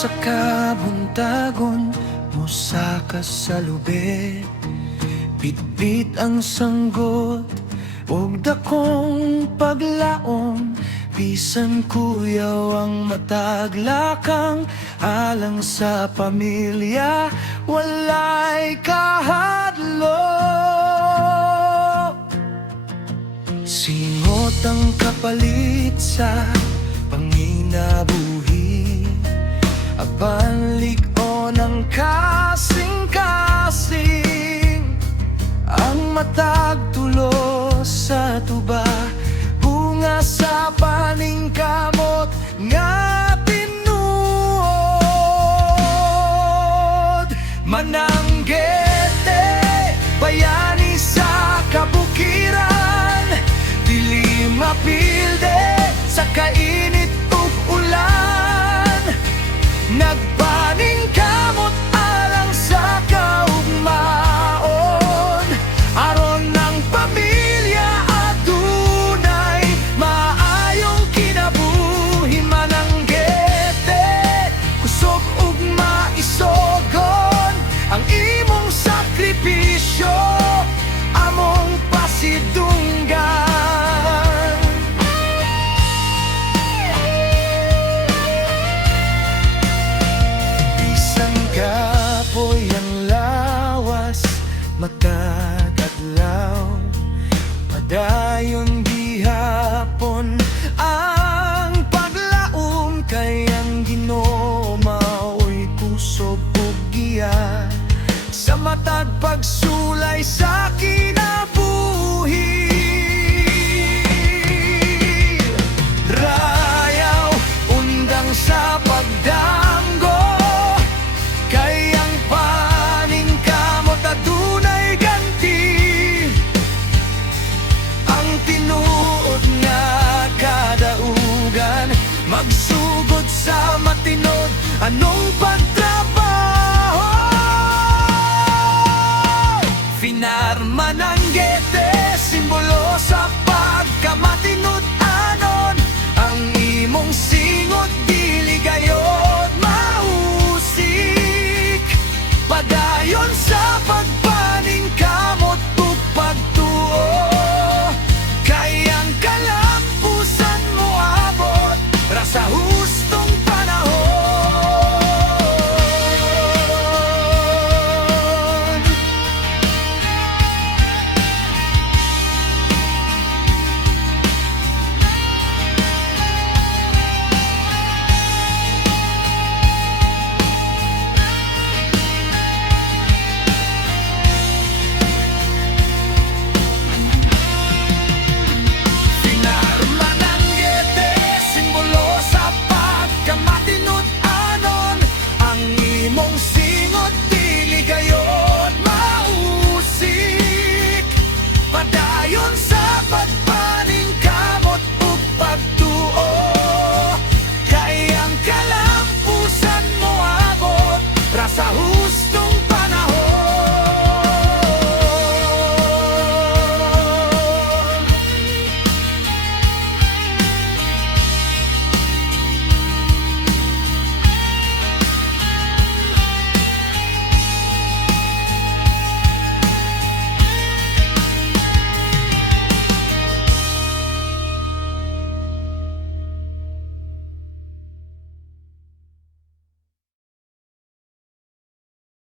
sa kabuntagon mo sa kasalubet, bitbit ang sanggot ug dakong paglaom. Bisan kuyaw ang mataglakang alang sa pamilya, walay kahadlo. Singot ang kapalit sa panginabuhi, abanlik-on ang kasing-kasing, ang matag tulo sa tuba, bunga sa paningkamot nga tinuod. Mananggete, bayani sa kabukiran, dili mapilde sa kainit ug ulan, nagpaningkamot alang sa kaugmaon, aron ng pamilya adunay maayong kinabuhi. Mananggete, kusog ug maisogon ang imong sakripisyo, among pasidunggan. Bisan kapoy ang lawas, matag-adlaw, padayon gihapon ang paglaom, kay ang Ginoo mao'y kusog ug giya sa matag pagsulay sa kinabuhi. Rayaw undang sa pagdanggo, kay ang paningkamot adunay ganti, ang tinuod nga kadaugan magsugod sa matinod. Anong